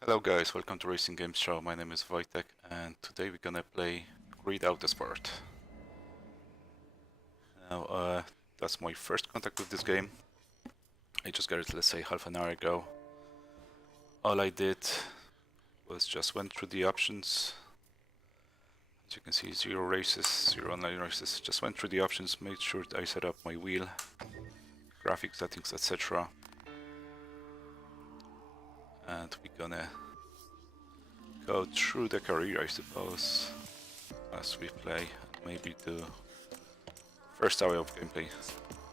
Hello guys, welcome to RacinGameShow. My name is Wojtek and today we're gonna play GRID Autosport. Now, that's my first contact with this game. I just got it, let's say, half an hour ago. All I did was just went through the options. As you can see, 0 races, 0 online races. Just went through the options, made sure that I set up my wheel, graphic settings, etc. And we're gonna go through the career, I suppose, as we play, and maybe do first hour of gameplay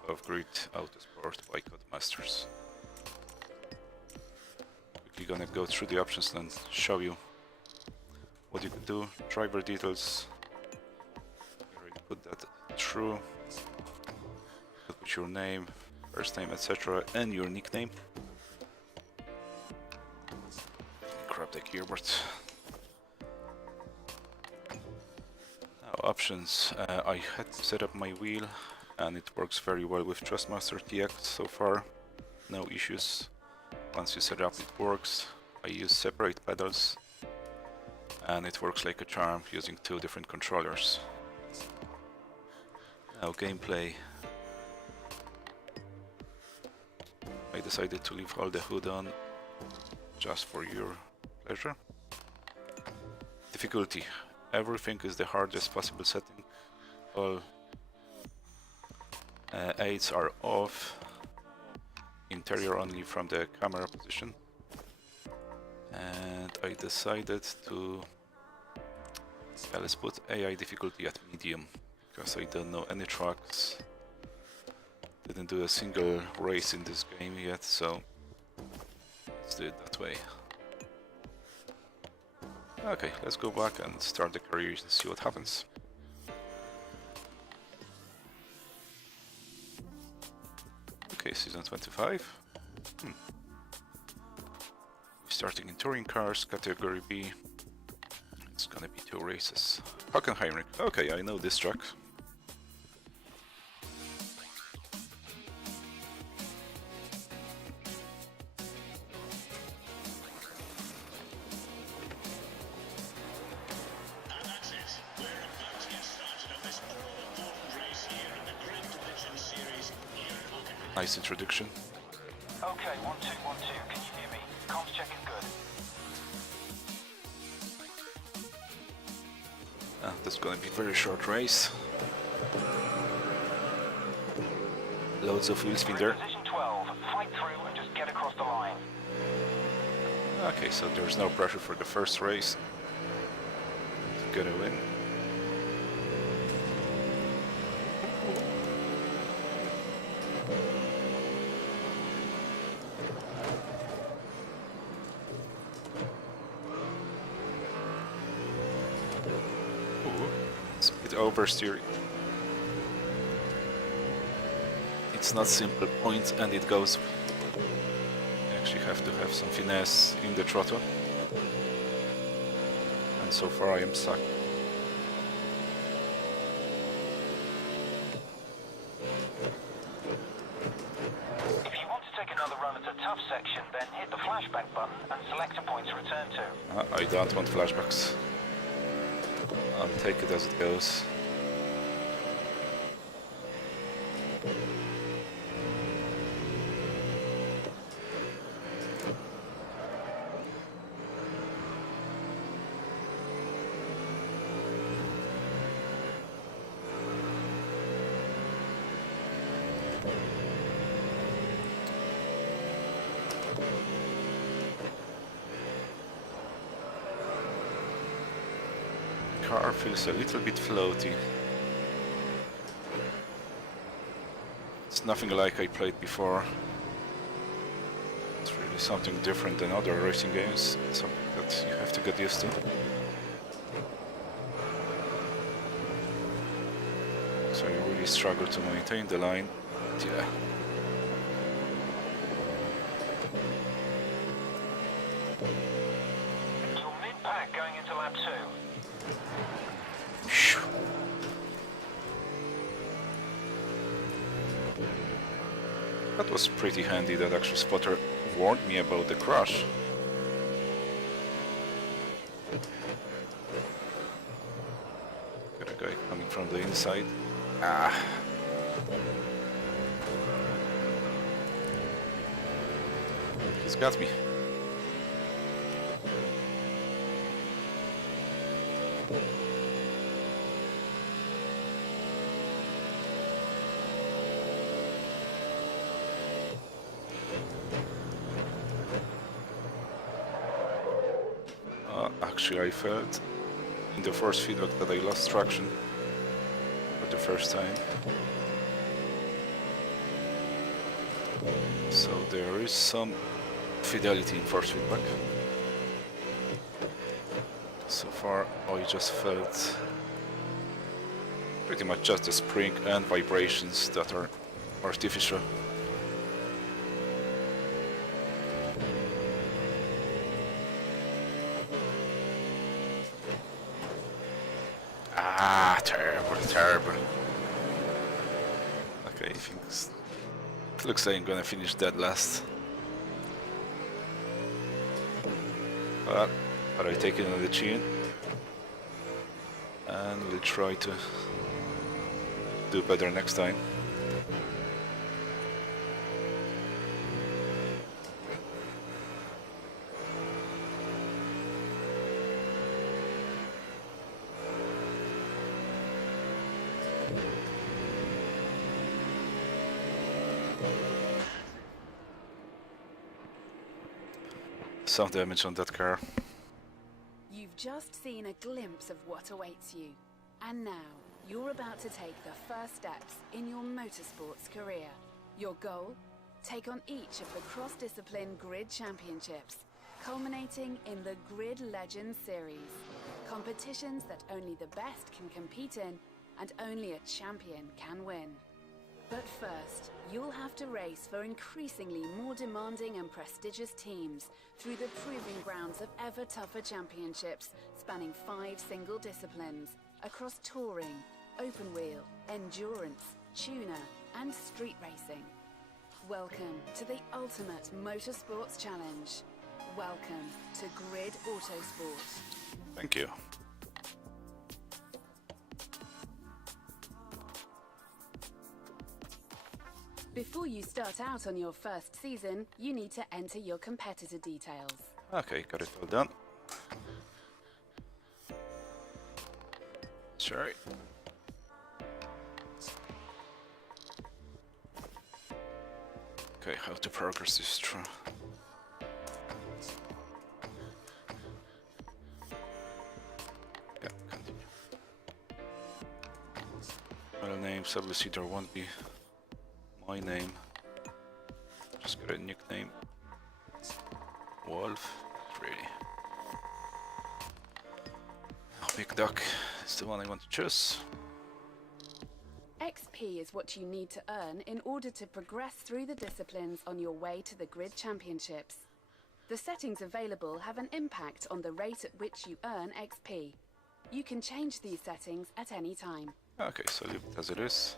of GRID Autosport by Codemasters. Quickly gonna go through the options and show you what you can do. Driver details, you already put that through. You could put your name, first name, etc. and your nickname. Grab the keyboard. Now options, I had set up my wheel and it works very well with Thrustmaster TX so far, no issues. Once you set it up it works. I use separate pedals and it works like a charm using 2 different controllers. Now gameplay. I decided to leave all the HUD on just for your pleasure. Difficulty. Everything is the hardest possible setting. All aids are off. Interior only from the camera position. And I decided to... yeah, let's put AI difficulty at medium, because I don't know any tracks. Didn't do a single race in this game yet, so let's do it that way. Okay, let's go back and start the career and see what happens. Okay, season 25. Starting in touring cars, category B. It's gonna be 2 races. Hockenheimring. Okay, I know this track. Nice introduction. Okay, 1 2 1 2. Can you hear me? Comms checking good. This is gonna be a very short race. Loads of wheel spin there. Position 12. Fight through and just get across the line. Okay, so there's no pressure for the first race to get a win. It's a bit oversteering. It's not simple point and it goes. You actually have to have some finesse in the throttle. And so far I am stuck. If you want to take another run at a tough section, then hit the flashback button and select a point to return to. I don't want flashbacks. I'll take it as it goes. Car feels a little bit floaty. It's nothing like I played before. It's really something different than other racing games. It's something that you have to get used to. So you really struggle to maintain the line. But yeah. You're mid-pack going into lap 2. That was pretty handy that actually Spotter warned me about the crash. Got a guy coming from the inside. Ah. He's got me. Actually, I felt in the first feedback that I lost traction for the first time. So there is some fidelity in first feedback. So far, I just felt pretty much just the spring and vibrations that are artificial. Ah, terrible, terrible. Okay, things looks like I'm gonna finish dead last. But I take it on the chin, and we'll try to do better next time. Some damage on that car. You've just seen a glimpse of what awaits you. And now, you're about to take the first steps in your motorsports career. Your goal? Take on each of the cross-discipline Grid Championships, culminating in the Grid Legends Series. Competitions that only the best can compete in, and only a champion can win. But first, you'll have to race for increasingly more demanding and prestigious teams through the proving grounds of ever tougher championships spanning 5 single disciplines across touring, open wheel, endurance, tuner, and street racing. Welcome to the ultimate motorsports challenge. Welcome to GRID Autosport. Thank you. Before you start out on your first season, you need to enter your competitor details. Okay, got it all done. Sure. Okay, how to progress this through. Yeah, continue. Middle name, obviously there won't be my name. Just got a nickname. Wolf, really. Big Duck is the one I want to choose. XP is what you need to earn in order to progress through the disciplines on your way to the Grid Championships. The settings available have an impact on the rate at which you earn XP. You can change these settings at any time. Okay, so leave it as it is.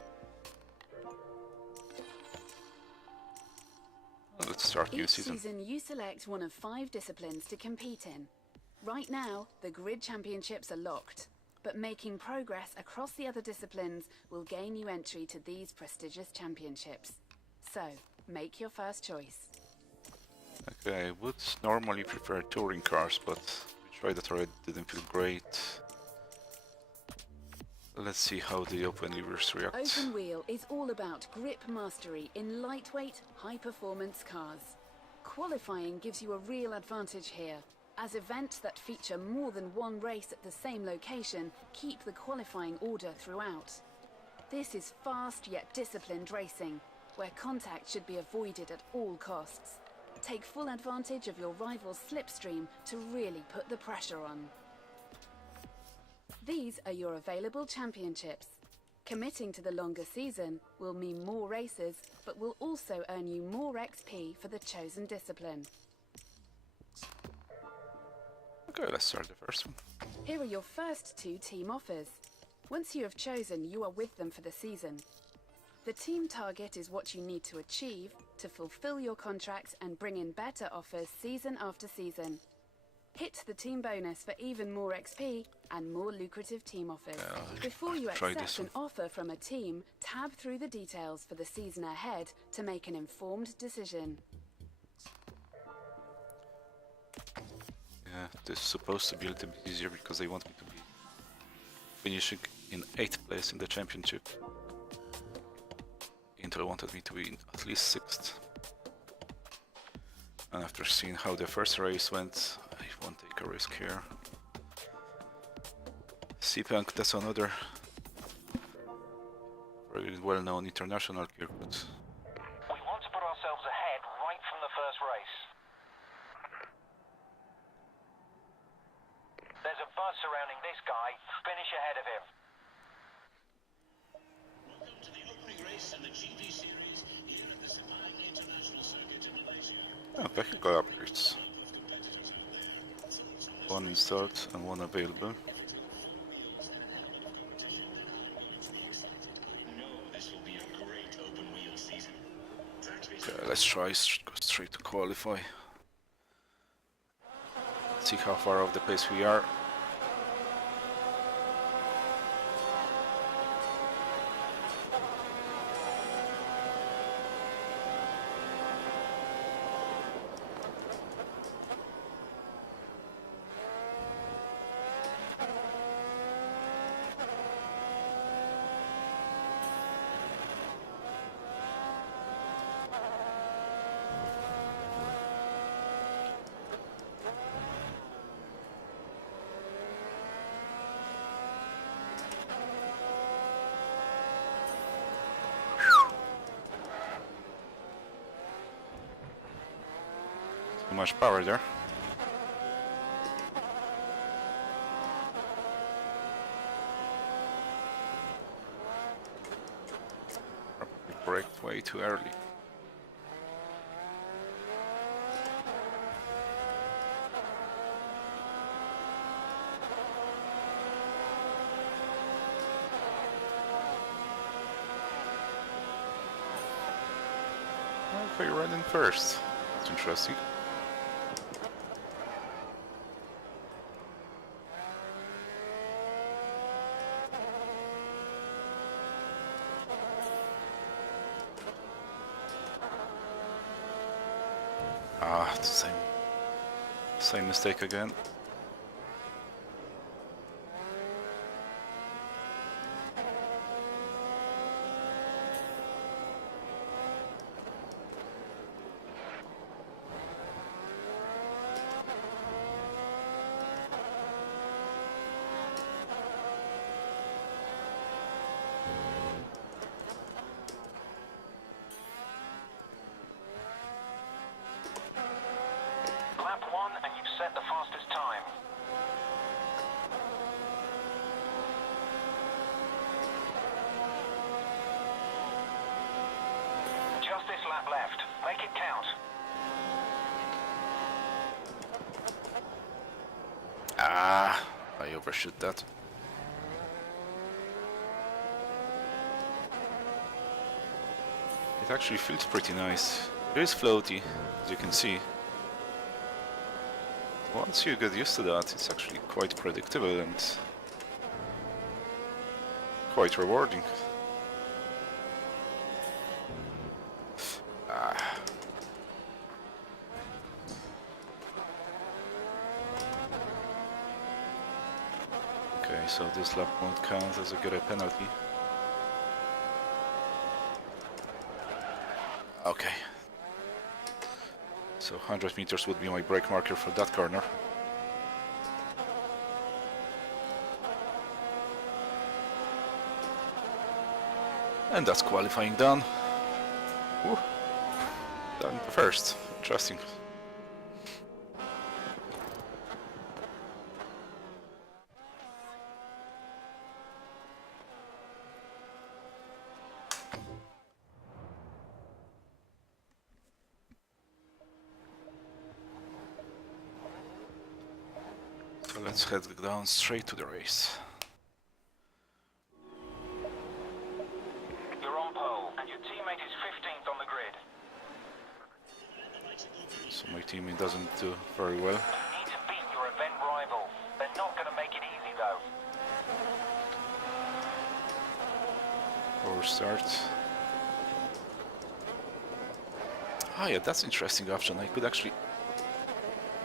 Well, let's start new Each season. season you select one of 5 disciplines to compete in. Right now, the Grid Championships are locked, but making progress across the other disciplines will gain you entry to these prestigious championships. So, make your first choice. Okay, I would normally prefer touring cars, but we tried that already, didn't feel great. Let's see how the open levers react. Open wheel is all about grip mastery in lightweight, high-performance cars. Qualifying gives you a real advantage here, as events that feature more than one race at the same location keep the qualifying order throughout. This is fast yet disciplined racing, where contact should be avoided at all costs. Take full advantage of your rival's slipstream to really put the pressure on. These are your available championships. Committing to the longer season will mean more races, but will also earn you more XP for the chosen discipline. Okay, let's start the first one. Here are your first 2 team offers. Once you have chosen, you are with them for the season. The team target is what you need to achieve to fulfill your contract and bring in better offers season after season. Hit the team bonus for even more XP and more lucrative team offers. Before you try accept this an offer from a team, tab through the details for the season ahead to make an informed decision. Yeah, this is supposed to be a little bit easier because they want me to be finishing in 8th place in the championship. Intel wanted me to be in at least 6th. And after seeing how the first race went, I won't take a risk here. C-Punk, that's another very well-known international gear, but We want to put ourselves ahead right from the first race. There's a buzz surrounding this guy. Finish ahead of him. Welcome to the opening race in the GP series here at the Sepang International Circuit in Malaysia. oh, vehicle upgrades. One installed and one available. Okay, let's try go straight to qualify. See how far off the pace we are. Too much power there. Probably braked way too early. Okay, running first. That's interesting. Ah, the same mistake again. Lap 1 and you've set the fastest time. Just this lap left. Make it count. Ah, I overshoot that. It actually feels pretty nice. It is floaty, as you can see. Once you get used to that, it's actually quite predictable and quite rewarding. Ah. Okay, so this lap won't count as a penalty. Okay. So 100 meters would be my brake marker for that corner. And that's qualifying done. Woo. Done first. Interesting. So let's head down straight to the race. You're on pole and your teammate is 15th on the grid. So my teammate doesn't do very well. You need to beat your start. Ah yeah, that's an interesting option. I could actually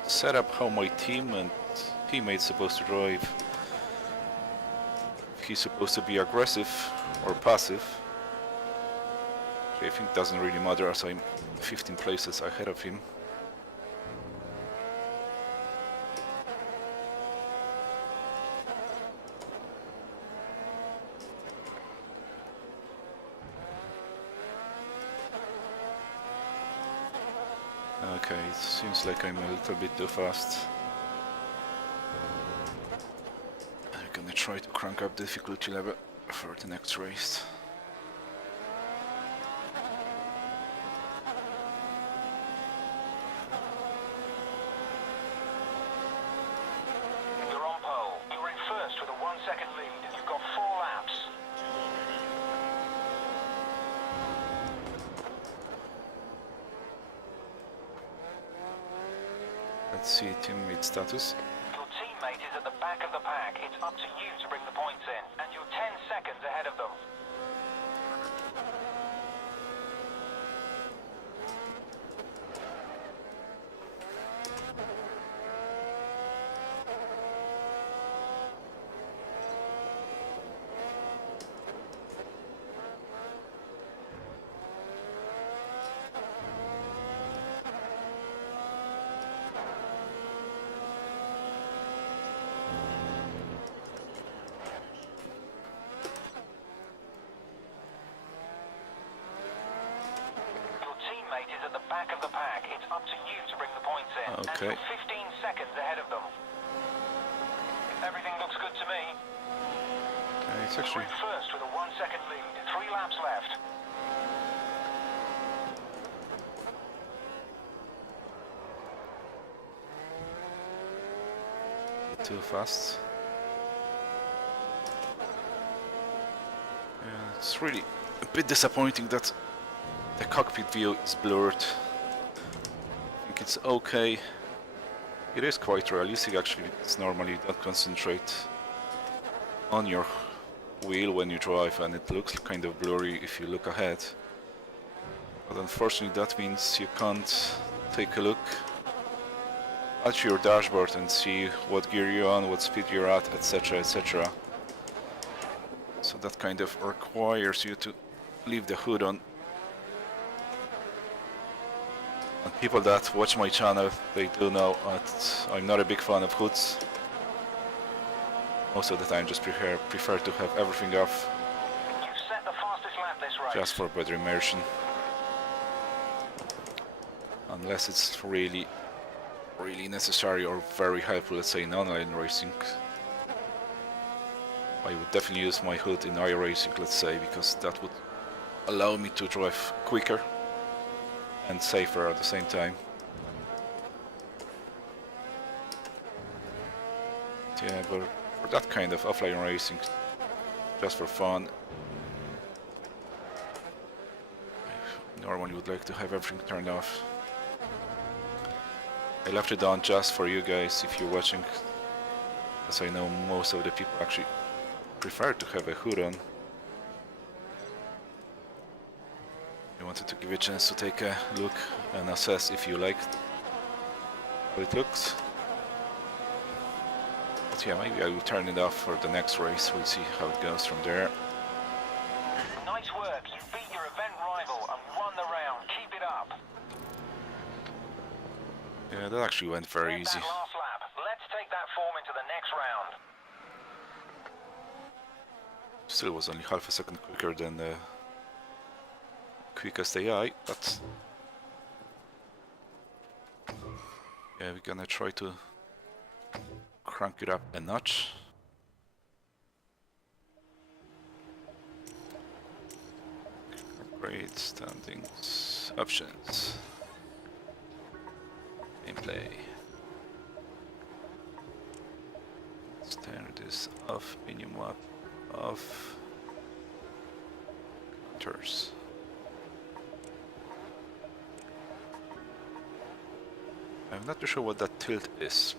set up how my team and teammates supposed to drive. If he's supposed to be aggressive or passive. I think it doesn't really matter as I'm 15 places ahead of him. Okay, it seems like I'm a little bit too fast. I'm gonna try to crank up the difficulty level for the next race. You're on pole. You're in first with a 1 second lead. You've got 4 laps. Let's see teammate status. Your teammate is at the back of the pack. It's up to you to bring the points in, and you're 10 seconds ahead of them. Is at the back of the pack. It's up to you to bring the points in. Okay. And you're 15 seconds ahead of them. Everything looks good to me. It's You're actually in first with a 1 second lead. 3 laps left. too fast. Yeah, it's really a bit disappointing that the cockpit view is blurred. I think it's okay. It is quite realistic actually, because normally you don't concentrate on your wheel when you drive and it looks kind of blurry if you look ahead. But unfortunately that means you can't take a look at your dashboard and see what gear you're on, what speed you're at, etc, etc. So that kind of requires you to leave the hood on. And people that watch my channel, they do know that I'm not a big fan of hoods. Most of the time just prefer to have everything off, You've set the fastest lap this race. just for better immersion. Unless it's really necessary or very helpful, let's say in online racing. I would definitely use my hood in iRacing, let's say, because that would allow me to drive quicker and safer at the same time. Yeah, but for that kind of offline racing, just for fun, I normally would like to have everything turned off. I left it on just for you guys if you're watching, as I know most of the people actually prefer to have a hood on. I wanted to give you a chance to take a look and assess if you like how it looks. But yeah, maybe I will turn it off for the next race. We'll see how it goes from there. Nice work. You beat your event rival and won the round. Keep it up. Yeah, that actually went very easy. That last lap. Let's take that form into the next round. Still was only half a second quicker than the quickest AI, but yeah, we're gonna try to crank it up a notch. Great standings, options, gameplay. Let's turn this off, minimum up, off, counters. I'm not too sure what that tilt is.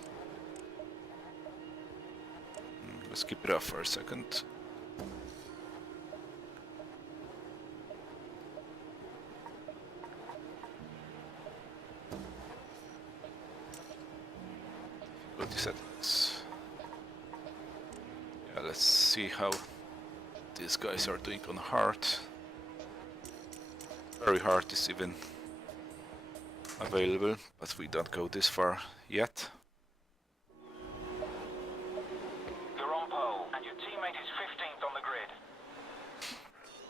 Let's keep it off for a second. difficulty settings. Yeah, let's see how these guys are doing on hard. Very hard is even available, but we don't go this far yet. You're on pole, and your teammate is 15th on the grid.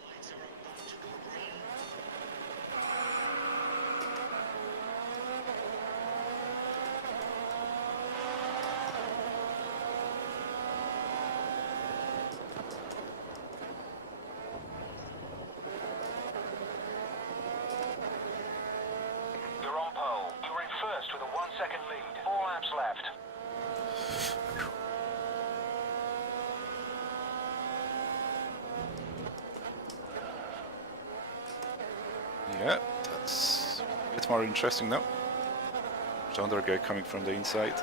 Lights are about to go green. You're on pole. You're in first with a 1-second lead. 4 laps left. Yeah, that's a bit more interesting now. There's another guy coming from the inside.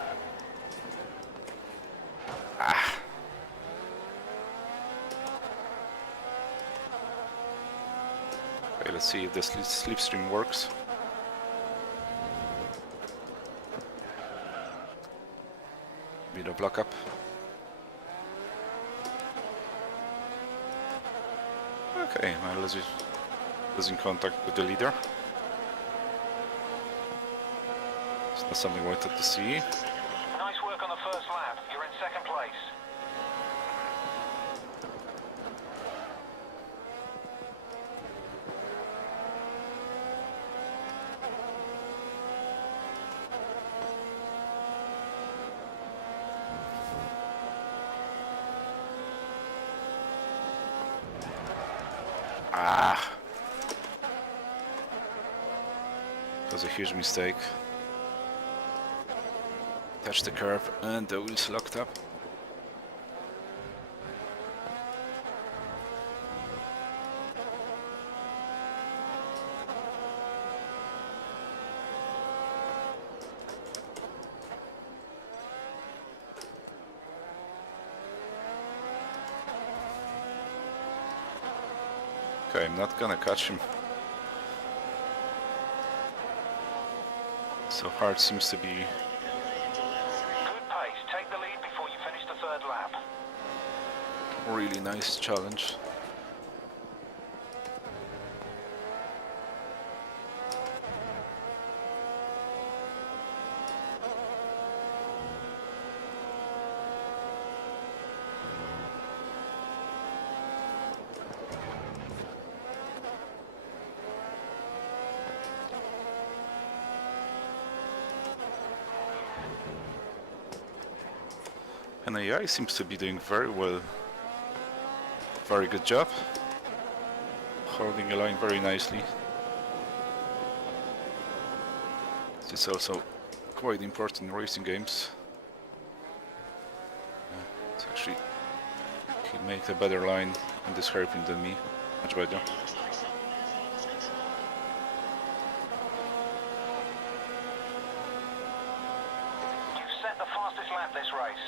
Ah. Okay, let's see if the slipstream works. Bit of block up. Okay, well, let's just losing contact with the leader. It's not something I wanted to see. Nice work on the first lap. You're in second place. Ah! That was a huge mistake. Touched the curb and the wheels locked up. Okay, I'm not gonna catch him. So hard seems to be. Good pace. Take the lead before you finish the third lap. Really nice challenge. And AI seems to be doing very well. Very good job. Holding a line very nicely. It's also quite important in racing games. It's actually, he makes a better line in this hairpin than me. Much better. Looks like someone has lost control. You've set the fastest lap this race.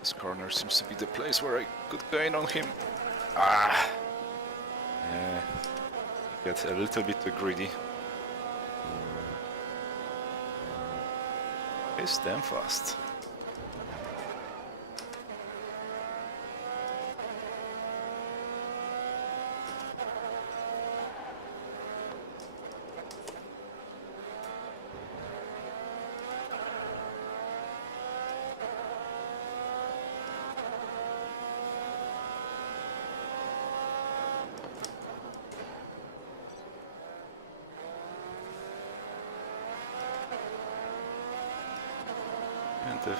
This corner seems to be the place where I could gain on him. Ah! Yeah, he gets a little bit too greedy. He's damn fast. And the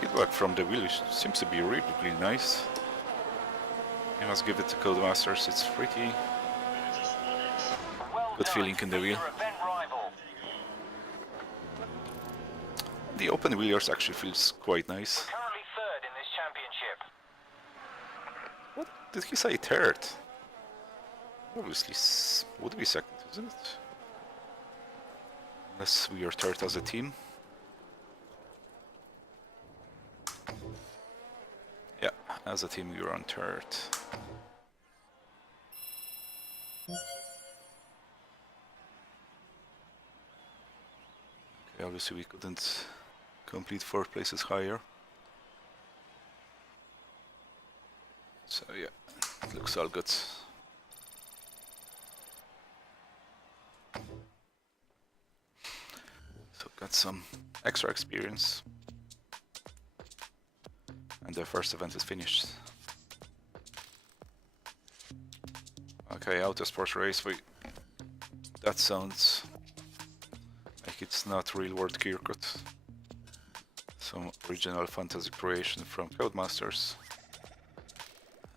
feedback from the wheel seems to be really, really nice. I must give it to Codemasters, it's pretty Well good done. feeling in the Beat wheel. your event rival. The open wheelers actually feels quite nice. Currently third in this championship. What did he say? Third? Obviously would be second, isn't it? Unless we are third as a team. Yeah, as a team we are on third. Okay, obviously we couldn't complete 4 places higher. So yeah, it looks all good. So got some extra experience. And the first event is finished. Okay, Autosport race. That sounds like it's not real world Kirkut. Some original fantasy creation from Codemasters.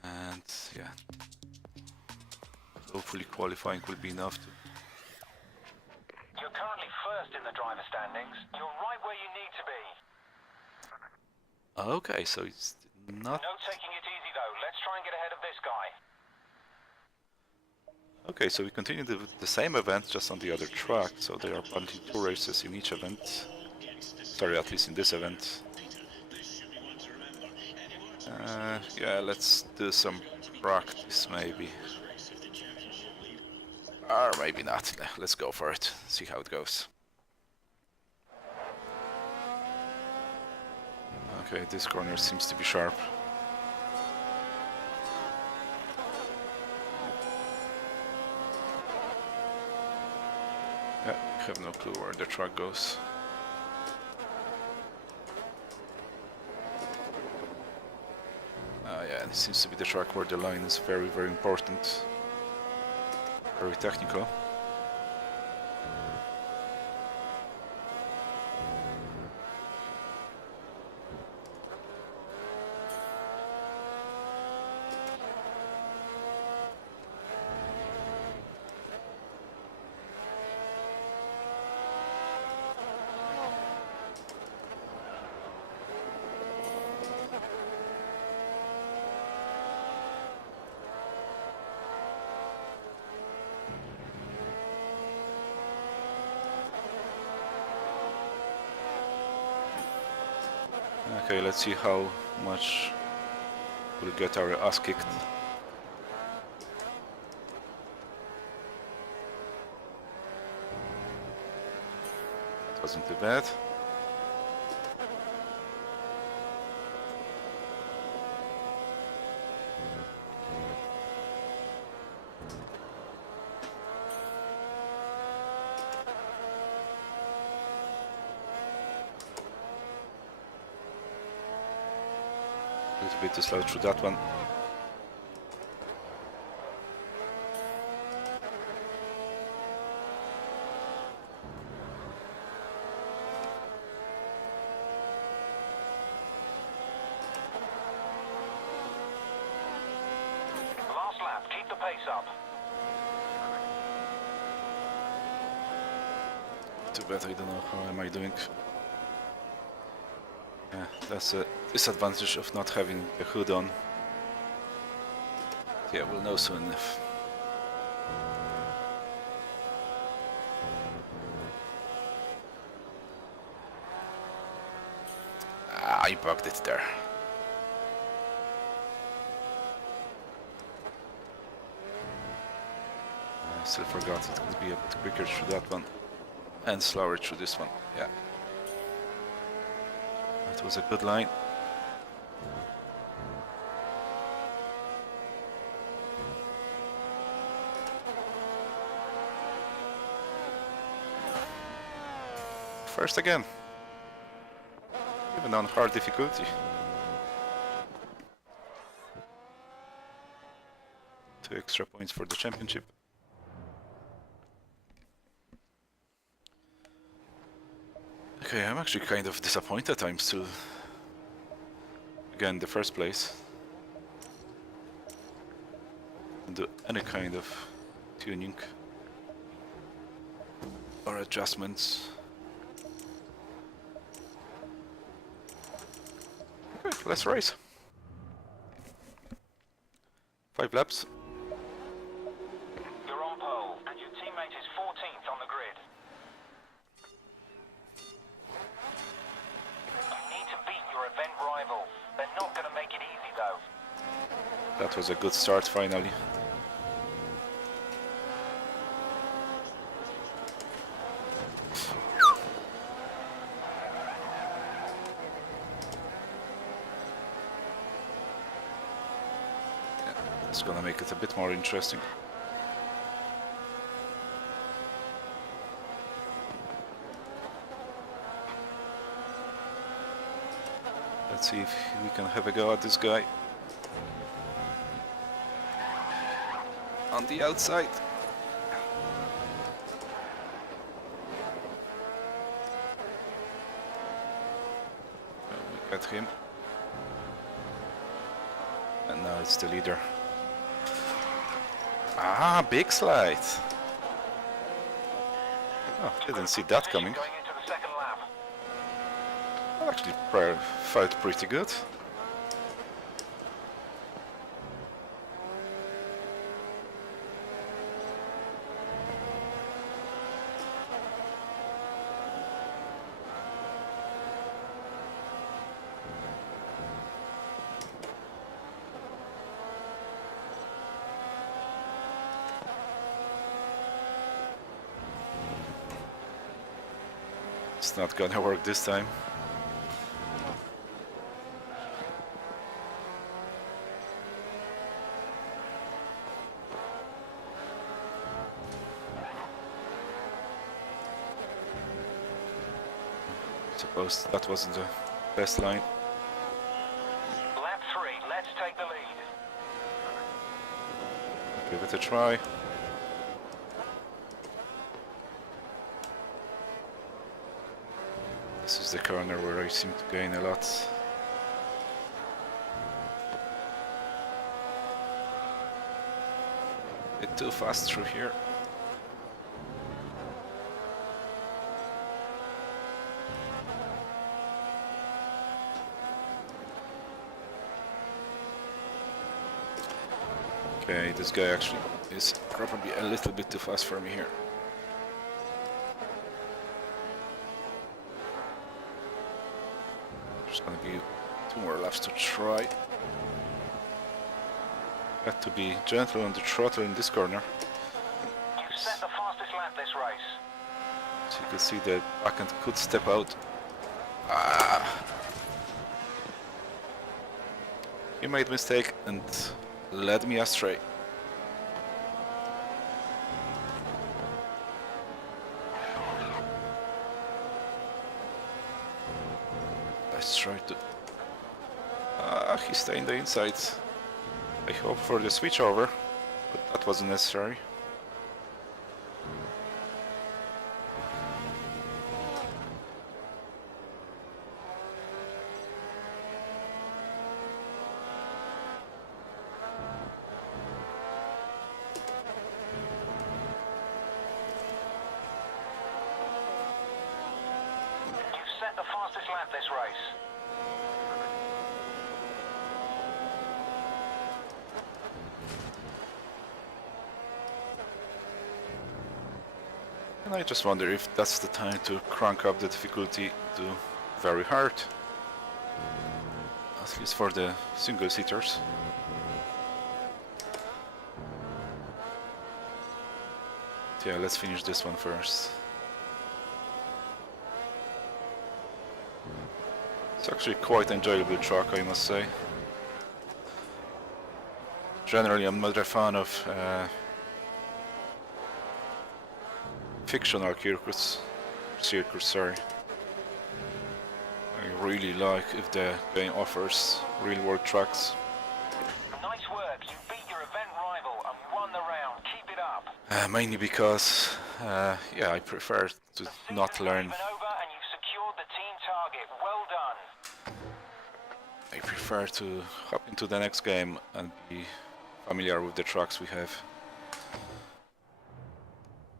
And yeah, hopefully qualifying will be enough to... You're currently first in the driver standings. You're right where you need to be. Okay, so it's not... No taking it easy though. Let's try and get ahead of this guy. Okay, so we continue the same event, just on the other track, so there are apparently 2 races in each event. Sorry, at least in this event. Yeah, let's do some practice maybe. Or maybe not. Let's go for it, see how it goes. Okay, this corner seems to be sharp. Yeah, I have no clue where the truck goes. Yeah, it seems to be the track where the line is very, very important. Very technical. Okay, let's see how much we'll get our ass kicked. That wasn't too bad. A little bit too slow through that one. Last lap. Keep the pace up. Too bad, I don't know how am I doing. Yeah, that's a disadvantage of not having the hood on. Yeah, we'll know soon enough. Ah, I bugged it there. I still forgot it could be a bit quicker through that one and slower through this one. Yeah. That was a good line. First again. Even on hard difficulty. 2 extra points for the championship. Okay, I'm actually kind of disappointed I'm still again the first place. Don't do any kind of tuning or adjustments. Okay, let's race. 5 laps. You're on pole, and your teammate is 14th on the grid. You need to beat your event rival. They're not going to make it easy, though. That was a good start finally. Just gonna make it a bit more interesting. Let's see if we can have a go at this guy. On the outside. We got him. And now it's the leader. Ah, big slide. Oh, didn't see that coming. Going into the second lap. Well, actually, felt pretty good. It's not gonna work this time. Suppose that wasn't the best line. Lap 3, let's take the lead. Give it a try. This is the corner where I seem to gain a lot. Bit too fast through here. Okay, this guy actually is probably a little bit too fast for me here. There's gonna be 2 more laps to try. Got to be gentle on the throttle in this corner. You've set the fastest lap this race. So you can see the backhand could step out. Ah. He made a mistake and led me astray. Let's try to... he's staying the inside. I hope for the switch over, but that wasn't necessary. You've set the fastest lap this race. And I just wonder if that's the time to crank up the difficulty to very hard. At least for the single seaters. Yeah, let's finish this one first. It's actually quite enjoyable track, I must say. Generally, I'm not a fan of fictional circuits, sorry. I really like if the game offers real-world tracks. Nice work. You beat your event rival and won the round. Keep it up. Mainly because, yeah, I prefer to not learn. Even over and you've secured the team target. Well done. I prefer to hop into the next game and be familiar with the tracks we have.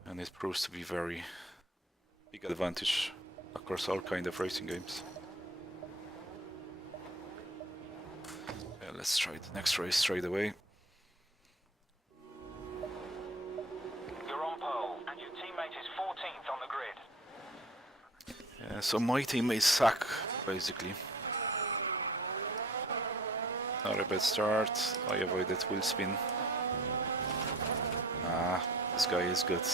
And it proves to be very big advantage across all kind of racing games. Yeah, let's try the next race straight away. You're on pole and your teammate is 14th on the grid. Yeah, so my team is suck, basically. Not a bad start. I avoided wheel spin. Ah, this guy is good.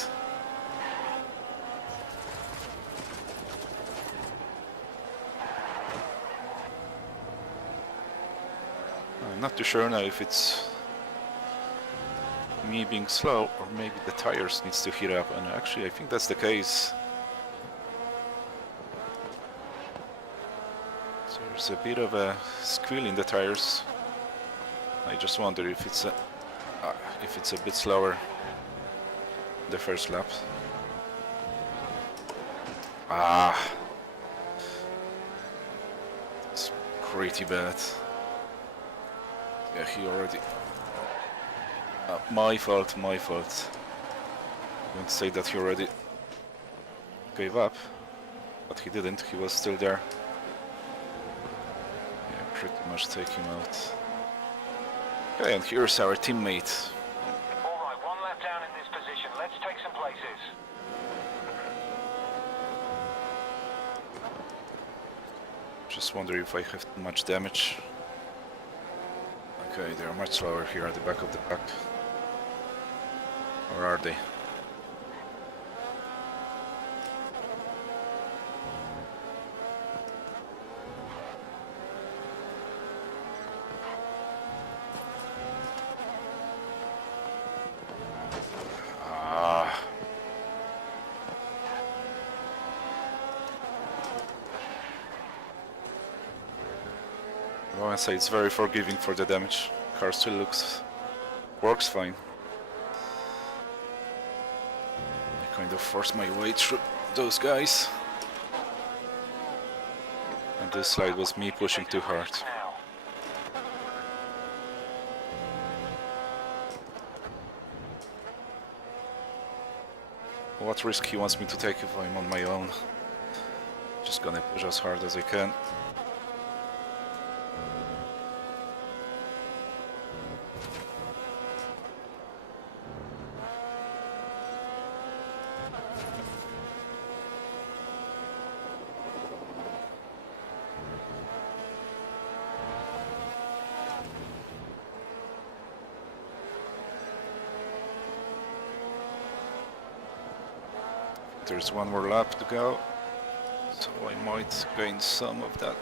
I'm not too sure now if it's me being slow, or maybe the tires needs to heat up, and actually I think that's the case. So there's a bit of a squeal in the tires. I just wonder if it's a bit slower the first lap. It's pretty bad. Yeah, he already... my fault. I'm going to say that he already gave up, but he didn't, he was still there. Yeah, pretty much take him out. Okay, and here's our teammate. Alright, one lap down in this position. Let's take some places. Just wonder if I have too much damage. Okay, they're much slower here at the back of the pack. Or are they? I want to say it's very forgiving for the damage. Car still works fine. I kind of forced my way through those guys. And this slide was me pushing too hard. What risk he wants me to take if I'm on my own? Just gonna push as hard as I can. There's one more lap to go, so I might gain some of that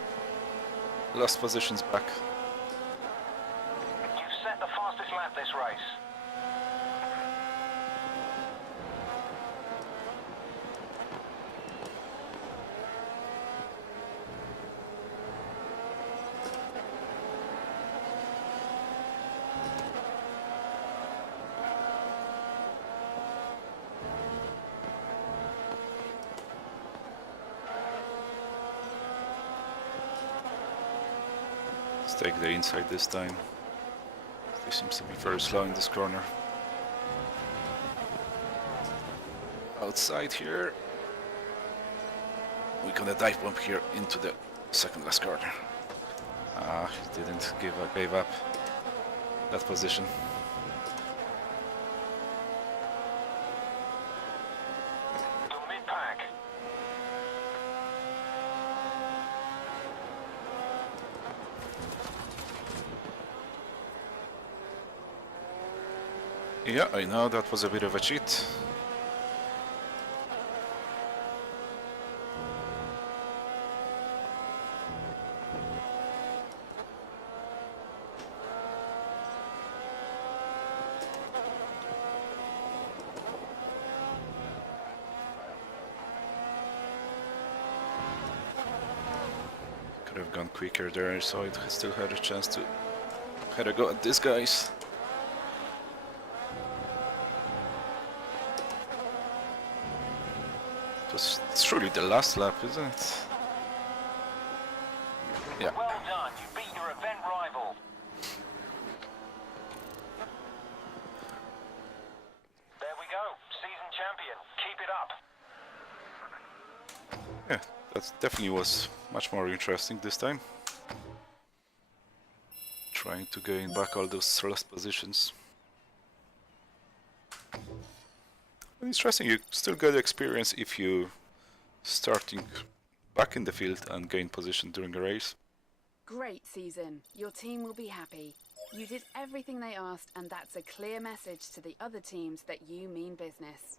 lost positions back. You've set the fastest lap this race. Let's take the inside this time. He seems to be very slow in this corner. Outside here. We're gonna dive bomb here into the second last corner. He didn't gave up that position. You're mid-pack. Yeah, I know that was a bit of a cheat. Could have gone quicker there, so it still had a chance to had a go at these guys. It's truly the last lap, isn't it? Yeah. Well done, you beat your event rival. There we go, season champion. Keep it up. Yeah, that definitely was much more interesting this time. Trying to gain back all those lost positions. Interesting, you still get experience if you starting back in the field and gain position during a race. Great season. Your team will be happy. You did everything they asked, and that's a clear message to the other teams that you mean business.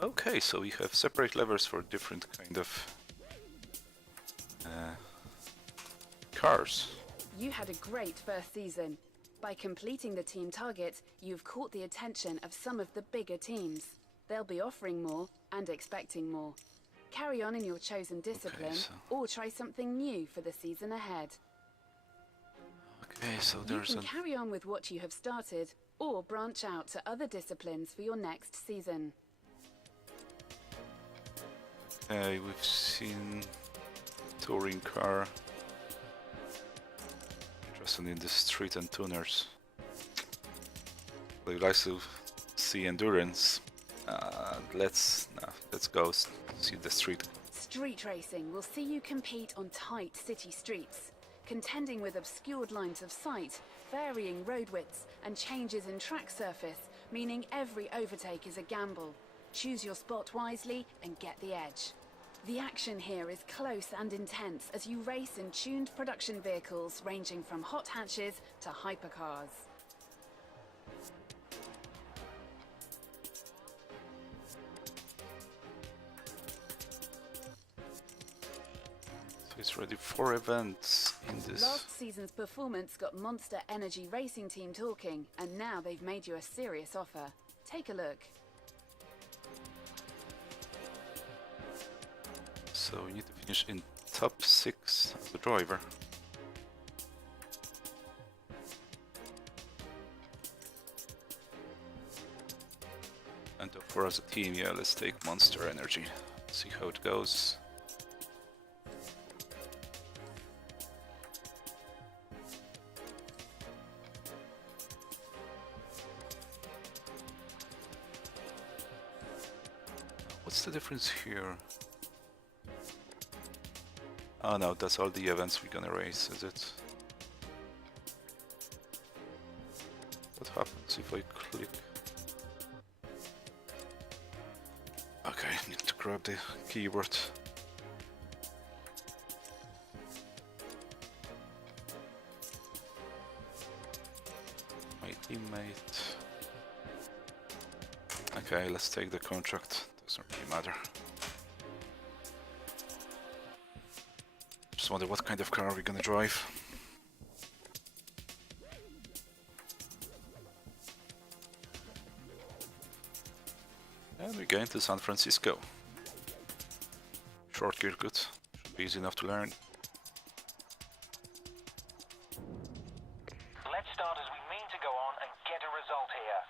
Okay, so we have separate levers for different kind of cars. You had a great first season. By completing the team targets, you've caught the attention of some of the bigger teams. They'll be offering more and expecting more. Carry on in your chosen discipline, or try something new for the season ahead. Okay, so You there's can carry on with what you have started, or branch out to other disciplines for your next season. Okay, we've seen touring car. Interested in the street and tuners. We like to see endurance. Let's go see the street. Street racing will see you compete on tight city streets, contending with obscured lines of sight, varying road widths, and changes in track surface, meaning every overtake is a gamble. Choose your spot wisely and get the edge. The action here is close and intense as you race in tuned production vehicles ranging from hot hatches to hypercars. So it's ready for events in this. Last season's performance got Monster Energy Racing Team talking, and now they've made you a serious offer. Take a look. So we need to finish in top 6 as a driver. And for as a team, yeah, let's take Monster Energy. See how it goes. What's the difference here? Oh no, that's all the events we're gonna race, is it? What happens if I click? Okay, need to grab the keyboard. My teammate. Okay, let's take the contract. Doesn't really matter. Just wonder what kind of car we're gonna drive. And we're going to San Francisco. Short gear good. Should be easy enough to learn. Let's start as we mean to go on and get a result here.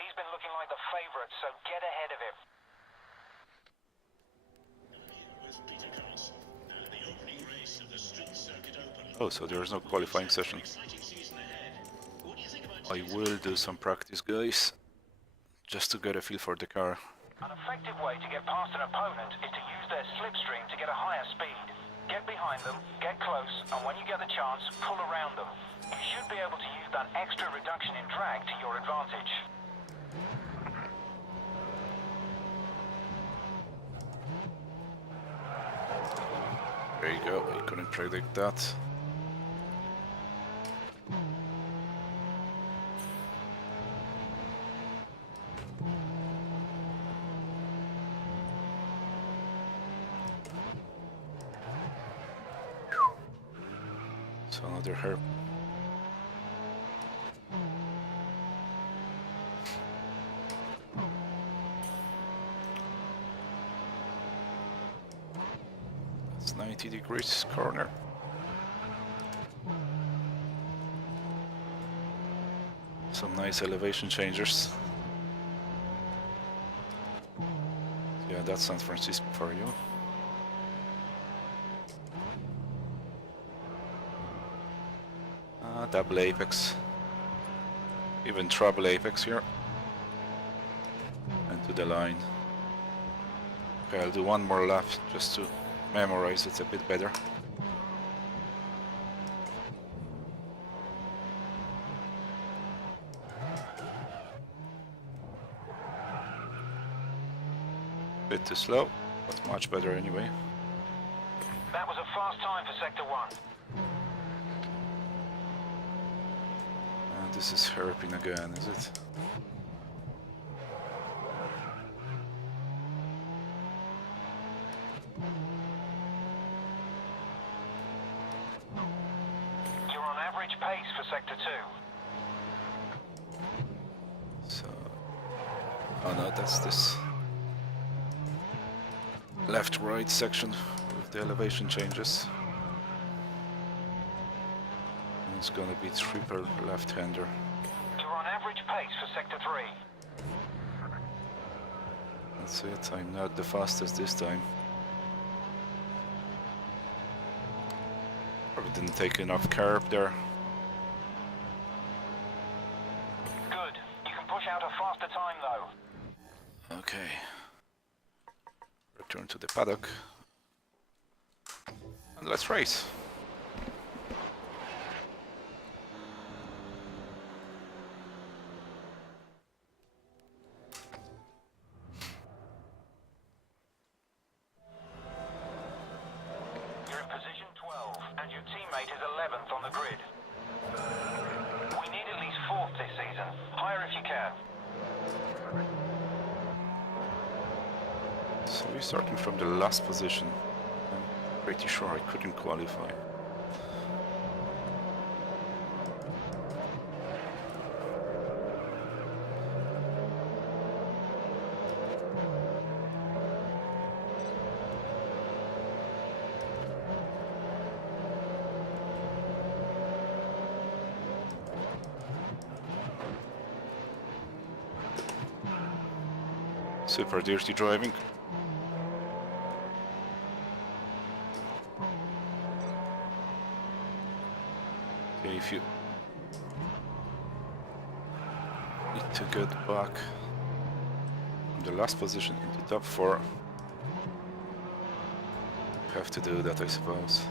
He's been looking like the favourite, so get ahead of him. With Peter Carlson and the opening race of the Street Circuit Open. Oh, so there is no qualifying session. Exciting season ahead. What do you think about I will do some practice, guys, just to get a feel for the car. An effective way to get past an opponent is to use their slipstream to get a higher speed. Get behind them, get close, and when you get the chance, pull around them. You should be able to use that extra reduction in drag to your advantage. There you go, I couldn't predict that. So another herb. That's 90 degrees corner. Some nice elevation changers. Yeah, that's San Francisco for you. Double apex. Even treble apex here. And to the line. Okay, I'll do one more lap just to memorize it a bit better. Bit too slow, but much better anyway. That was a fast time for Sector 1. And this is hairpin again, is it? pace for Sector 2. So, oh no, that's this left-right section with the elevation changes. And it's gonna be triple left-hander. You're on average pace for Sector 3. That's it, I'm not the fastest this time. Probably didn't take enough carb there. Good. You can push out a faster time though. Okay. Return to the paddock. And let's race. You're in position 12, and your teammate is 11th on the grid. We need at least 4th this season. Higher if you can. So we're starting from the last position. I'm pretty sure I couldn't qualify. Super dirty driving. Okay, if you need to get back from the last position into top 4, you have to do that, I suppose.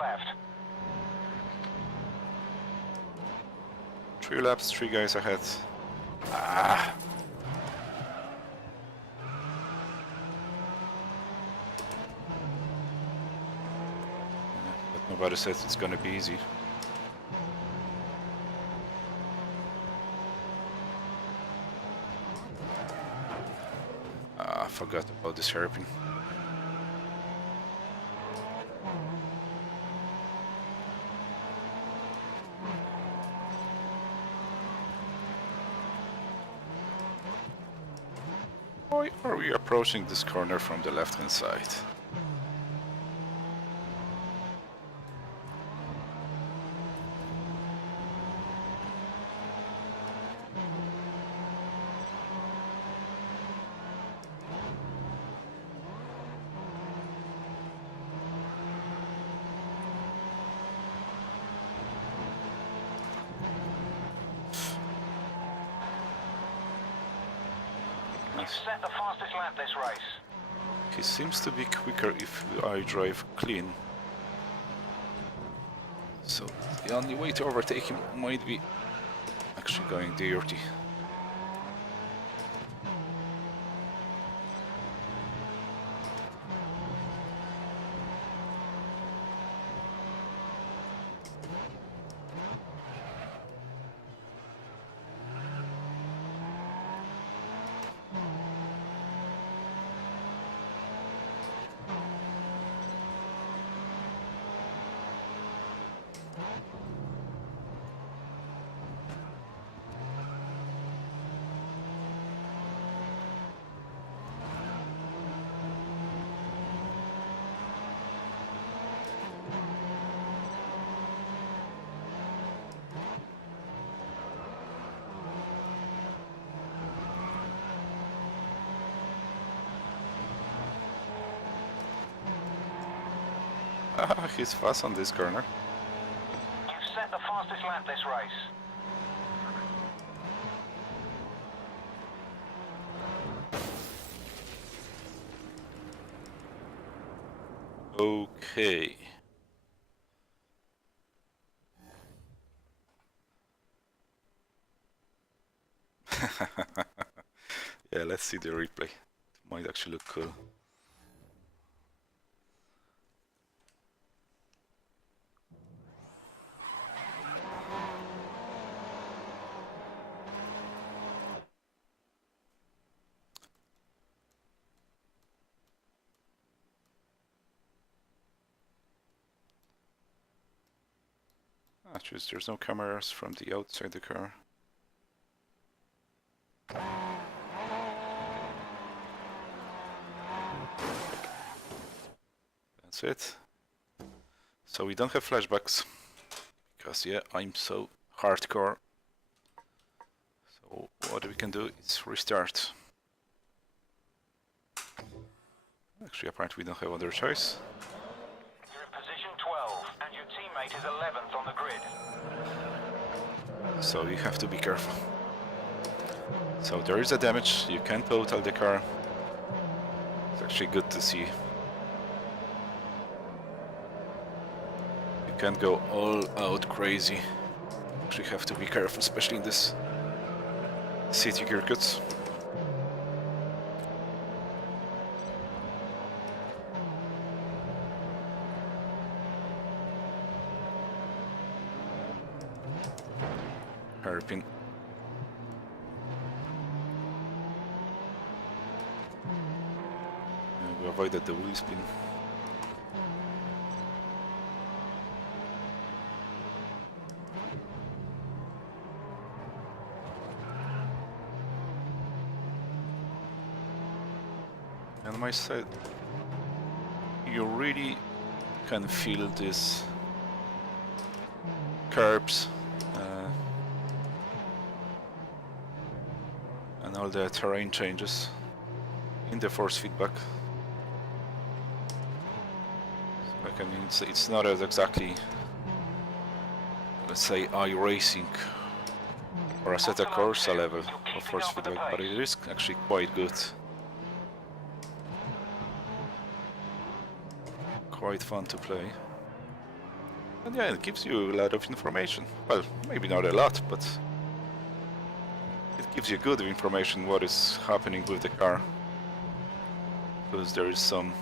Left. 3 laps, 3 guys ahead. Ah. But nobody says it's gonna be easy. Ah, I forgot about this hairpin. Why are we approaching this corner from the left-hand side? You've set the fastest lap this race. He seems to be quicker if I drive clean. So the only way to overtake him might be actually going dirty. He's fast on this corner. You've set the fastest lap this race. Okay. Yeah, let's see the replay. It might actually look cool. Actually, there's no cameras from the outside the car. That's it. So we don't have flashbacks. Because yeah, I'm so hardcore. So what we can do is restart. Actually, apparently we don't have other choice. You're in position 12, and your teammate is 11th on the grid. So you have to be careful. So there is a damage, you can total the car. It's actually good to see. You can't go all out crazy. Actually have to be careful, especially in this city circuits. Hairpin. We avoided the wheel spin. On my side, you really can feel these curbs and all the terrain changes in the force feedback. Like, I mean, it's not as exactly, let's say, iRacing or Assetto Corsa level of force feedback, but it is actually quite good. Quite fun to play. And yeah, it gives you a lot of information. Well, maybe not a lot, but it gives you good information what is happening with the car. Because there is some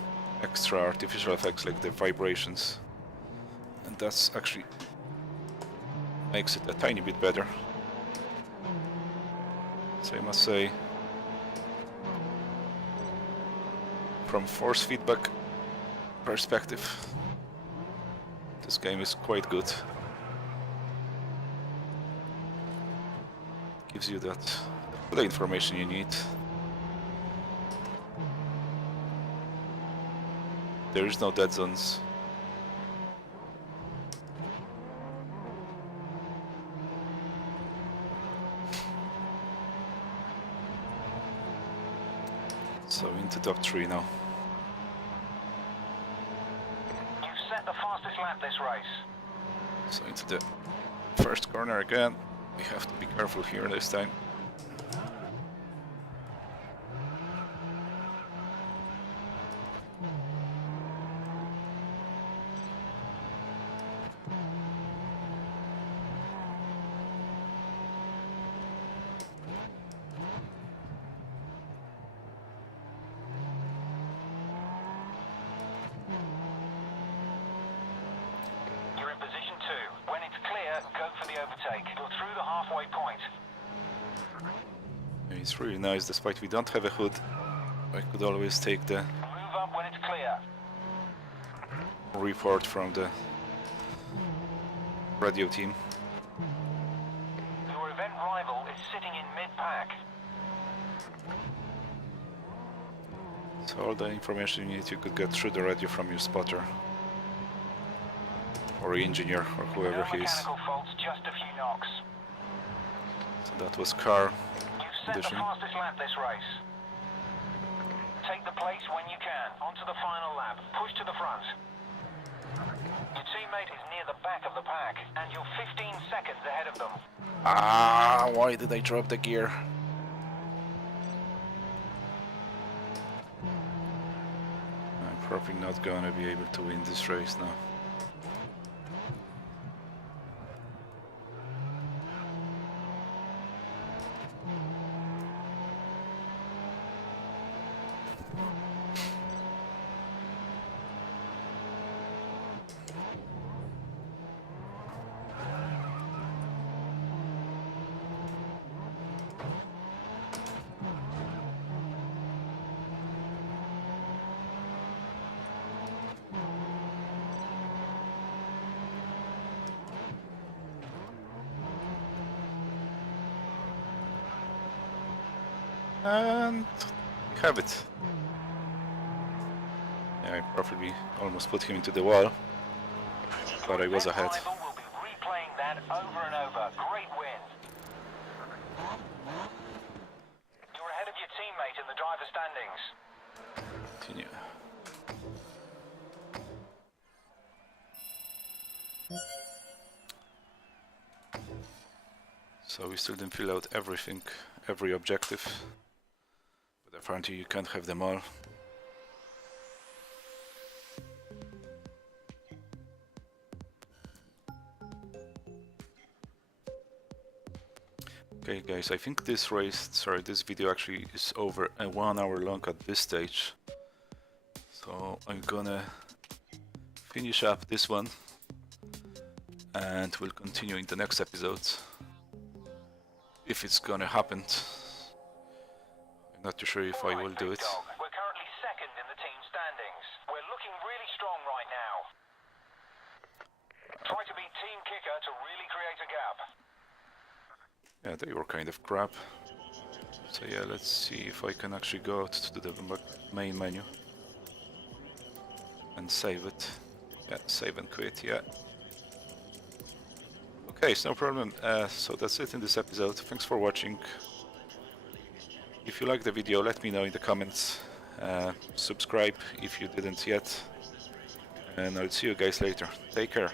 extra artificial effects like the vibrations. And that's actually makes it a tiny bit better. So I must say, from force feedback perspective, this game is quite good. Gives you that the information you need. There is no dead zones. So into top 3 now. You've set the fastest lap this race. So into the first corner again. We have to be careful here this time. You're in position 2. When it's clear, go for the overtake. You're through the halfway point. It's really nice, despite we don't have a hood. I could always take the Move up when it's clear. report from the radio team. Your event rival is sitting in mid-pack. So all the information you need, you could get through the radio from your spotter or engineer or whoever No he is. mechanical faults, just a few knocks. So that was car You've set the condition. fastest lap this race. Take the place when you can. Onto the final lap. Push to the front. Your teammate is near the back of the pack, and you're 15 seconds ahead of them. Ah, why did I drop the gear? I'm probably not gonna be able to win this race now. And we have it. Yeah, I probably almost put him into the wall, but I was Your ahead. next rival will be replaying that over and over. Great win. You're ahead of your teammate in the driver standings. Continue. So we still didn't fill out everything, every objective, but apparently you can't have them all. Okay guys, I think this this video actually is over 1 hour long at this stage. So I'm gonna finish up this one and we'll continue in the next episode. If it's gonna happen. I'm not too sure if I will do it. We're currently second in the team standings. We're looking really strong right now. Try to beat Team Kicker to really create a gap. Yeah, they were kind of crap. So yeah, let's see if I can actually go out to the main menu and save it. Yeah, save and quit, yeah. Okay, so no problem. So that's it in this episode. Thanks for watching. If you liked the video, let me know in the comments. Subscribe if you didn't yet. And I'll see you guys later. Take care.